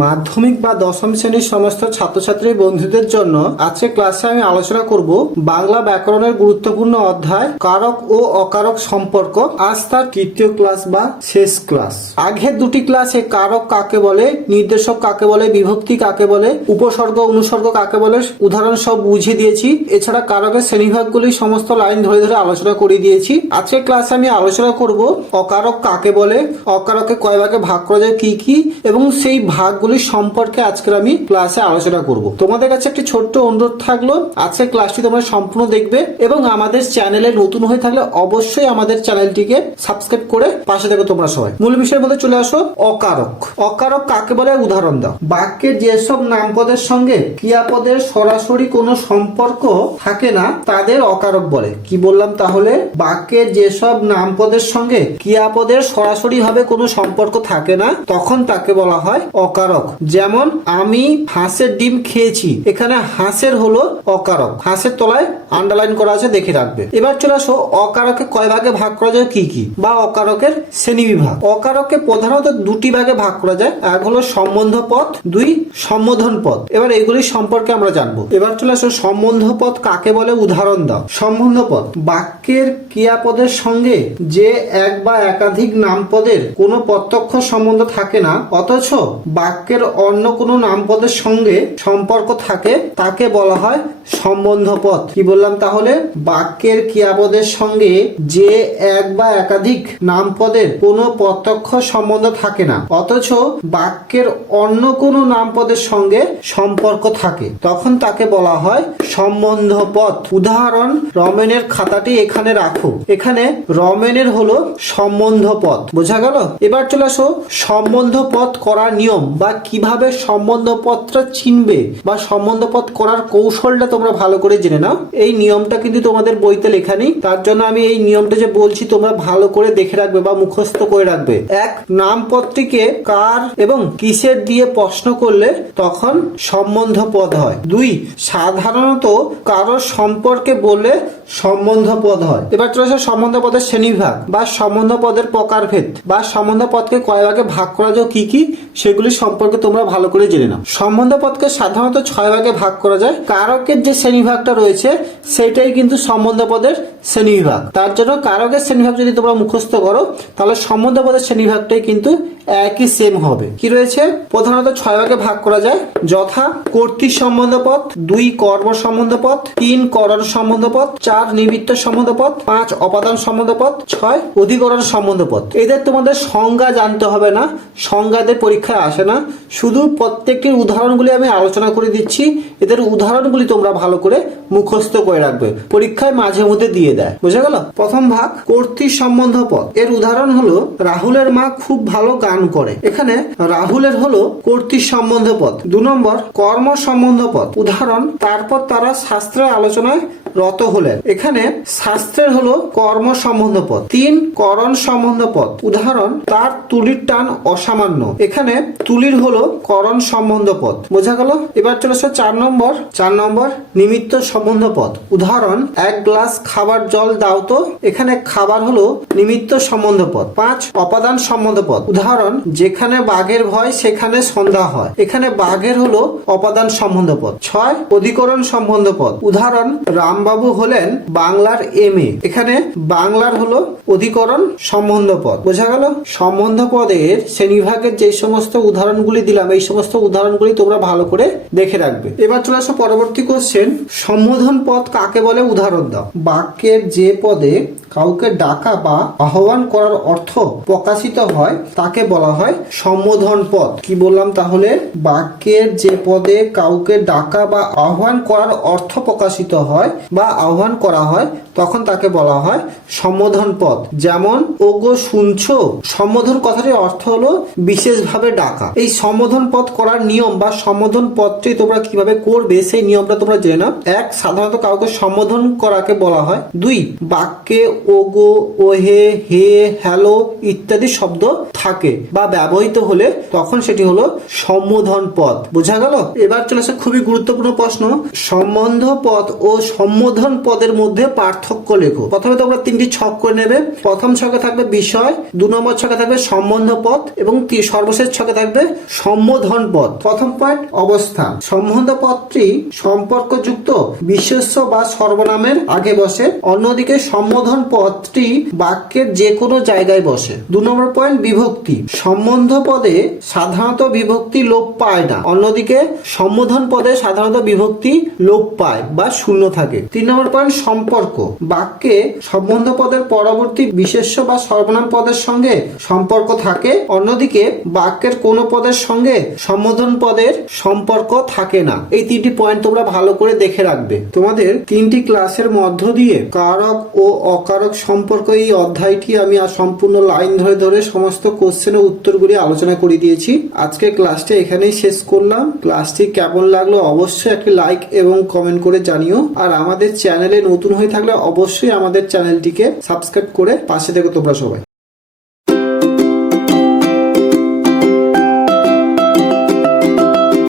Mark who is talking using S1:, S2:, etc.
S1: মাধ্যমিক বা দশম শ্রেণির সমস্ত ছাত্রছাত্রী বন্ধুদের জন্য আজকে ক্লাসে আমি আলোচনা করব বাংলা ব্যাকরণের গুরুত্বপূর্ণ অধ্যায়, কারক ও অকারক সম্পর্ক। আজ তার তৃতীয় ক্লাস বা শেষ ক্লাস। আগের দুটি ক্লাসে কারক কাকে বলে, নির্দেশক কাকে বলে, বিভক্তি কাকে বলে, উপসর্গ, অনুসর্গ কাকে বলে, উদাহরণ সব বুঝিয়ে দিয়েছি। এছাড়া কারকের শ্রেণীভাগগুলি সমস্ত লাইন ধরে ধরে আলোচনা করে দিয়েছি। আজকে ক্লাসে আমি আলোচনা করব অকারক কাকে বলে, অকারকে কয় ভাগে ভাগ করা যায়, কি কি, এবং সেই ভাগগুলি সম্পর্কে আজকের আমি ক্লাসে আলোচনা করব। তোমাদের কাছে একটি ছোট্ট অনুরোধ থাকল আজকে ক্লাসটি তোমরা সম্পূর্ণ দেখবে এবং আমাদের চ্যানেলে নতুন হয়ে থাকলে অবশ্যই আমাদের চ্যানেলটিকে সাবস্ক্রাইব করে পাশে থেকে তোমরা সবাই। মূল বিষয়ের মধ্যে চলে আসো, অকারক। অকারক কাকে বলে? উদাহরণ দাও। বাক্যের যেসব নামপদের সঙ্গে ক্রিয়াপদের সরাসরি কোনো সম্পর্ক থাকে না, তাদের অকারক বলে। কি বললাম তাহলে? বাক্যের যেসব নামপদের সঙ্গে ক্রিয়াপদের সরাসরি ভাবে কোনো সম্পর্ক থাকে না, তখন তাকে বলা হয় অকারক। যেমন আমি হাঁসের ডিম খেয়েছি, এখানে হাঁসের হলো অকারক। হাঁসের তলায় আন্ডারলাইন করা আছে, দেখে রাখবে। এবার চলে আসো, অকারকে কয় ভাগে ভাগ করা যায়, কি কি? বা অকারকের শ্রেণি বিভাগ অকারকে প্রধানত দুটি ভাগে ভাগ করা যায়, এক হলো সম্বন্ধ পদ দুই সম্বোধন পদ এবার এগুলি সম্পর্কে আমরা জানব। এবার চলে আসো, সম্বন্ধ পদ কাকে বলে? উদাহরণ দাও। সম্বন্ধ পদ বাক্যের ক্রিয়াপদের সঙ্গে যে এক বা একাধিক নামপদের কোনো প্রত্যক্ষ সম্বন্ধ থাকে না, অথচ বাক্যের অন্য কোনো নামপদের সঙ্গে সম্পর্ক থাকে, তাকে বলা হয় সম্বন্ধ পদ কি বললাম তাহলে? বাক্যের ক্রিয়াপদের সঙ্গে যে এক বা একাধিক নামপদের কোনো প্রত্যক্ষ সম্বন্ধ থাকে না, অথচ বাক্যের অন্য কোনো নামপদের সঙ্গে সম্পর্ক থাকে, তখন তাকে বলা হয় সম্বন্ধ পদ উদাহরণ, রমেনের খাতাটি এখানে রাখো। এখানে রমেনের হলো সম্বন্ধ পদ বোঝা গেল? এবার চলে আসো। সম্বন্ধ পদ করার নিয়ম বা কীভাবে সম্বন্ধপত্র চিনবে বা সম্বন্ধ পদ করার কৌশলটা তোমরা ভালো করে জেনে নাও। এই নিয়মটা কিন্তু তোমাদের বইতে লেখা নেই। তার জন্য আমি এই নিয়মটা যে বলছি, তোমরা ভালো করে দেখে রাখবে বা মুখস্থ করে রাখবে। এক নামপদটিকে কার এবং কিসের দিয়ে প্রশ্ন করলে তখন সম্বন্ধ পদ হয়। দুই, সাধারণত কারও সম্পর্কে বললে সম্বন্ধ পদ হয়। এবার চলে আসে সম্বন্ধ পদের শ্রেণীভাগ বা সম্বন্ধ পদের প্রকারভেদ। বা সম্বন্ধ পদকে কয় ভাগে ভাগ করা যায় কি কি? সেগুলি সম্পর্কে তোমরা ভালো করে জেনে নাও। সম্বন্ধ পদকে সাধারণত ছয় ভাগে ভাগ করা যায়। কারকের যে শ্রেণীভাগটা রয়েছে, সেটাই কিন্তু সম্বন্ধ পদের শ্রেণীবিভাগ। তার জন্য কারকের শ্রেণীভাগ যদি তোমরা মুখস্থ করো, তাহলে সম্বন্ধ পদের শ্রেণীভাগটাই কিন্তু একই সেম হবে। কি রয়েছে? প্রধানত ছয় ভাগে ভাগ করা যায়। যথা কর্তৃক সম্বন্ধ পদ, দুই কর্ম সম্বন্ধ পদ, তিন করণ সম্বন্ধ পদ, চার নিমিত্ত সম্বন্ধ পদ, পাঁচ অপাদান সম্বন্ধ পদ, ছয় অধিকরণ সম্বন্ধ পদ। এদের তোমাদের সংজ্ঞা জানতে হবে না। সংজ্ঞাদের পরীক্ষায় আসে না। শুধু প্রত্যেকটির উদাহরণগুলি আমি আলোচনা করে দিচ্ছি। এদের উদাহরণগুলি তোমরা ভালো করে মুখস্থ করে রাখবে। পরীক্ষায় মাঝে মধ্যে দিয়ে দেয়। বুঝা গেল? প্রথম ভাগ, কর্তৃ সম্বন্ধ পদ। এর উদাহরণ হলো, রাহুলের মা খুব ভালো গান করে। এখানে রাহুলের হলো কর্তৃ সম্বন্ধ পদ। দু নম্বর, কর্ম সম্বন্ধ পদ। উদাহরণ, তারপর তারা শাস্ত্রের আলোচনায় রত হলেন। এখানে শাস্ত্রের হলো কর্ম সম্বন্ধ পদ। তিন, করণ সম্বন্ধ পদ। উদাহরণ, তার তুলির টান অসামান্য। এখানে তুলির হলো করণ সম্বন্ধ পদ। বোঝা গেল? এবার চলে আসো চার নম্বর। চার নম্বর, নিমিত্ত সম্বন্ধ পদ। উদাহরণ, এক গ্লাস খাবার জল দাও তো। এখানে খাবার হলো নিমিত্ত সম্বন্ধ পদ। পাঁচ, অপাদান সম্বন্ধ পদ। উদাহরণ, যেখানে বাঘের ভয়, সেখানে সন্ধ্যা হয়। এখানে বাঘের হলো অপাদান সম্বন্ধ পদ। ছয়, অধিকরণ সম্বন্ধ পদ। উদাহরণ, রামবাবু হলেন বাংলার এম এখানে বাংলার হলো অধিকরণ সম্বন্ধ পদ। বোঝা গেল? সম্বন্ধ পদের শ্রেণীভাগের যে সমস্ত উদাহরণগুলি দিলাম, এই সমস্ত উদাহরণগুলি তোমরা ভালো করে দেখে রাখবে। এবার চলে আসো পরবর্তী কোশ্চেন সম্বোধন পদ কাকে বলে উদাহরণ দাও। বাক্যের যে পদে কাউকে ডাকা বা আহ্বান করার অর্থ প্রকাশিত হয়, তাকে বলা হয় সম্বোধন পদ। কি বললাম তাহলে? বাক্যের যে পদে কাউকে ডাকা বা আহ্বান করার অর্থ প্রকাশিত হয় বা আহ্বান করা হয়, তখন তাকে বলা হয় সম্বোধন পদ। যেমন, ওগো, শুনছো? সম্বোধন কথাটির অর্থ হলো, বিশেষভাবে ডাকা। এই সম্বোধন পদ করার নিয়ম বা সম্বোধন পদটি তোমরা কীভাবে করবে, সেই নিয়মটা তোমরা জেনে নাও। এক, সাধারণত কাউকে সম্বোধন করাকে বলা হয়। দুই, বাক্যে ওগো, ওহে, হে, হ্যালো ইত্যাদি শব্দ থাকে বা ব্যবহৃত হলে তখন সেটি হলো সম্বোধন পদ বোঝা গেল? এবার চলে আসে খুবই গুরুত্বপূর্ণ প্রশ্ন। সম্বন্ধ পদ ও সম্বোধন পদের মধ্যে পার্থক্য লেখো। প্রথমে তোমরা তিনটি ছক করে নেবে। প্রথম ছকে থাকবে বিষয়, দু নম্বর ছকে থাকবে সম্বন্ধ পদ এবং সর্বশেষ ছকে থাকবে সম্বোধন পদ প্রথম পয়েন্ট অবস্থান। সম্বন্ধ পদটি সম্পর্কযুক্ত বিশেষ্য বা সর্বনামের আগে বসে, অন্যদিকে সম্বোধন পদটি বাক্যের যে কোনো জায়গায় বসে। দু নম্বর পয়েন্ট বিভক্তি। সম্বন্ধ পদে সাধারণত বিভক্তি লোপ পায় না, অন্যদিকে সম্বোধন পদে সাধারণত বিভক্তি লোপ পায় বা শূন্য থাকে। তিন নম্বর পয়েন্ট সম্পর্ক। বাক্যে সম্বন্ধ পদের পরবর্তী বিশেষ্য বা সর্বনাম পদের সঙ্গে সম্পর্ক থাকে, অন্যদিকে বাক্যের কোনো কোন পদের সঙ্গে সম্বোধন পদের সম্পর্ক থাকে না। এই তিনটি পয়েন্ট তোমরা ভালো করে দেখে রাখবে। তোমাদের তিনটি ক্লাসের মধ্য দিয়ে কারক ও অকারক সম্পর্ক এই অধ্যায়টি আমি আর সম্পূর্ণ লাইন ধরে ধরে সমস্ত কোশ্চেনের উত্তরগুলি আলোচনা করে দিয়েছি। আজকে ক্লাসটা এখানেই শেষ করলাম। ক্লাসটি কেমন লাগল অবশ্যই একটি লাইক এবং কমেন্ট করে জানিও। আর আমাদের চ্যানেলে নতুন হয়ে থাকলে অবশ্যই আমাদের চ্যানেলটিকে সাবস্ক্রাইব করে পাশে থেকে তোমরা সবাই।